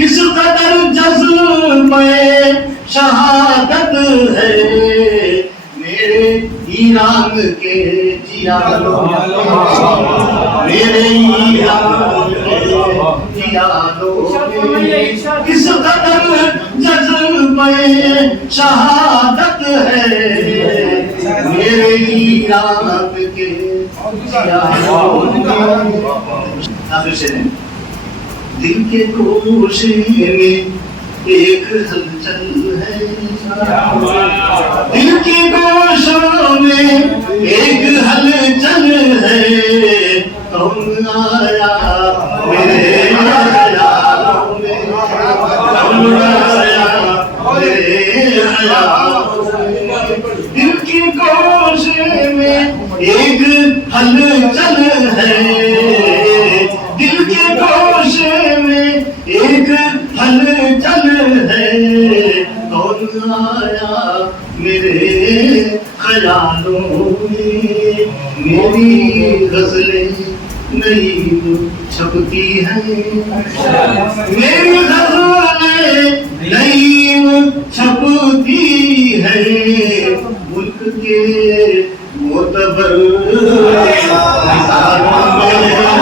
किस कदर जज्बे शहादत है मेरे ईरान के जियालो, मेरे ईरान के जियालो, किस कदर जज्बे शहादत है मेरे ईरान के जियालो। दिल के गोशे में एक हलचल है, दिल के गोशों में एक हलचल है, कौन आया मेरे ख्यालों में, कौन आया मेरे ख्यालों में। दिल के गोशे में एक हलचल है, दिल के गोशे में एक हलचल है, कौन आया मेरे ख्यालों में। मेरी गजलें नई छपती है, मेरी गजलें नई छपती है, मुल्क के मोतबर निसारों में